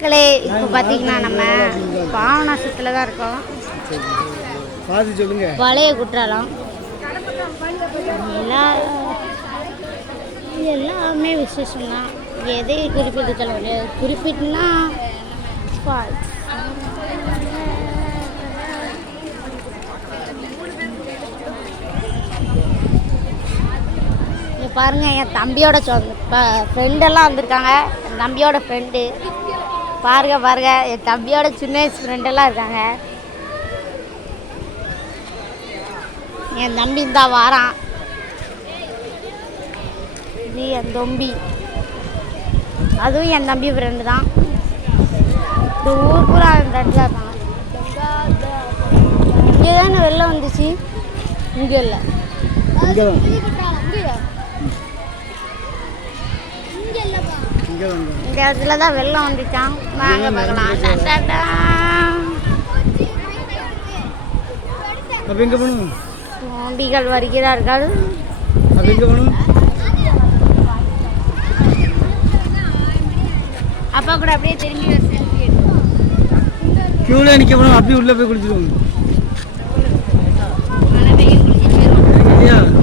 மக்களே இப்போ பார்த்தீங்கன்னா நம்ம பாவநாசத்தில் தான் இருக்கோம். பழைய குற்றாலம் எல்லாமே விசேஷம் தான். எதையும் குறிப்பிட்டு சொல்ல முடியாது. குறிப்பிட்டுனா ஃபால்ஸ். இங்கே பாருங்கள், என் தம்பியோட ஃப்ரெண்டெல்லாம் வந்திருக்காங்க. என் தம்பியோட ஃப்ரெண்டு பாருங்க என் தம்பியோட சின்ன வயசு ஃப்ரெண்டெல்லாம் இருக்காங்க. என் தம்பி இந்த வாரான். இது என் தம்பி, அதுவும் என் தம்பி ஃப்ரெண்டு தான். இந்த ஊர் பூரா என் ஃப்ரெண்டில் இருக்காங்க. இங்கே தானே வெளில வந்துச்சு, இங்கே இல்லை. இந்த இடத்துல தான் வெள்ளம் வந்துச்சான். வாங்க பார்க்கலாம். நோம்பிகள் வருகிறார்கள். அப்பா கூட அப்படியே திரும்பி கியூல நிக்க போனோம். அப்படியே உள்ள போய் குளிச்சிருவோம்.